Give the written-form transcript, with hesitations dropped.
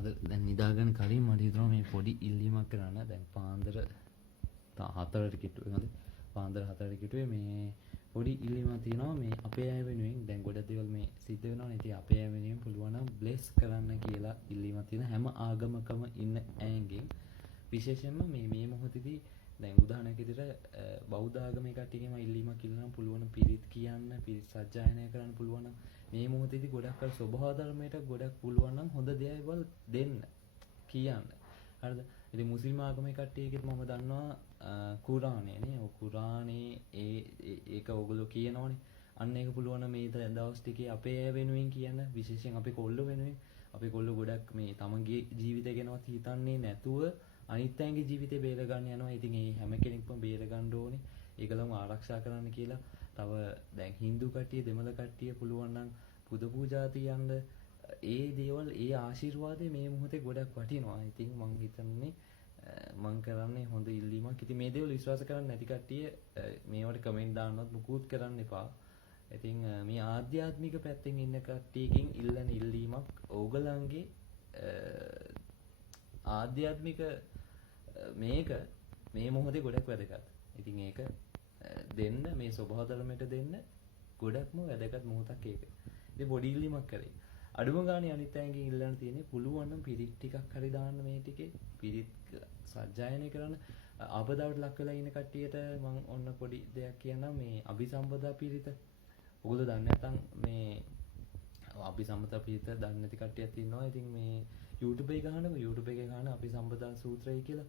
අද දැන් නිදාගන්න කලින් මට හිතුණා මේ පොඩි ඉල්ලීමක් කරන්න. දැන් පාන්දර 4ට කිට්ටුවේ හොඳ පාන්දර 4ට කිට්ටුවේ මේ පොඩි ඉල්ලීමක් තියෙනවා මේ අපේ අය වෙනුවෙන්. දැන් ගොඩක් දේවල් මේ සිද්ධ වෙනවානේ. ඉතින් අපේ අය වෙනුවෙන් පුළුවන් නම් බ්ලෙස් කරන්න කියලා ඉල්ලීමක් තියෙන හැම ආගමකම ඉන්න අයගෙන්. විශේෂයෙන්ම මේ මොහොතේදී දැන් උදාහරණයක් විදිහට බෞද්ධ ආගමේ කට්ටියගෙම ඉල්ලීමක් ඉල්ලනම් පුළුවන් පිරිත් කියන්න, පිරිත් සජ්ජායනය කරන්න පුළුවන් නම් මේ මොහොතේදී ගොඩක් අය ස්වභාව ධර්මයට ගොඩක් පුළුවන් නම් හොඳ දේවල් දෙන්න කියන්න. හරිද? ඉතින් මුස්ලිම් ආගමේ කට්ටියගෙත් මම දන්නවා කුරානේ නේ. ඔය කුරානේ ඒක ඕගොල්ලෝ කියනවනේ. අන්න ඒක පුළුවන් මේ දවස් ටිකේ අපේ අය වෙනුවෙන් කියන්න. විශේෂයෙන් අපේ කොල්ලෝ වෙනුවෙන්. අපේ කොල්ලෝ ගොඩක් මේ තමන්ගේ ජීවිතය ගැනවත් හිතන්නේ නැතුව අනිත් අයගේ ජීවිතේ බේර ගන්න යනවා. ඉතින් ඒ හැම කෙනෙක්ම බේර ගන්න ඕනේ. ඒකලම ආරක්ෂා කරන්න කියලා. තව දැන් Hindu කට්ටිය, දෙමළ කට්ටිය පුළුවන් නම් පුද පූජා තියන්න. ඒ දේවල්, ඒ ආශිර්වාදේ මේ මොහොතේ ගොඩක් වටිනවා. ඉතින් මං හිතන්නේ මං කරන්නේ හොඳ ඉල්ලීමක්. ඉතින් මේ දේවල් විශ්වාස කරන්නේ නැති කට්ටිය මේවට කමෙන්ට් දාන්නවත් මුකුත් කරන්න එපා. ඉතින් මේ ආධ්‍යාත්මික පැත්තෙන් ඉන්න කට්ටියකින් ඉල්ලන ඉල්ලීමක් ඕගලන්ගේ ආධ්‍යාත්මික මේක මේ මොහොතේ ගොඩක් වැදගත්. ඉතින් ඒක දෙන්න, මේ ස්වභාව ධර්මයට දෙන්න ගොඩක්ම වැදගත් මොහොතක් ඒක. ඉතින් පොඩි ඉල්ලීමක් කරේ. අඩුම ගානේ අනිත් අයගෙන් ඉල්ලන්න තියෙන්නේ පුළුවන් නම් පිරිත් ටිකක් හරි දාන්න මේ ටිකේ. පිරිත් සජ්ජායනය කරන්න. ආපදාවට ලක් වෙලා ඉන්න කට්ටියට මම ඔන්න පොඩි දෙයක් කියන්නම්. මේ අභිසම්පදා පිරිත. ඔයගොල්ලෝ දන්නේ නැත්නම් මේ අභිසම්පදා පිරිත දන්නේ නැති කට්ටියක් ඉන්නවා. ඉතින් මේ YouTube එකේ ගහනකො YouTube එකේ ගහන අභිසම්පදා සූත්‍රය කියලා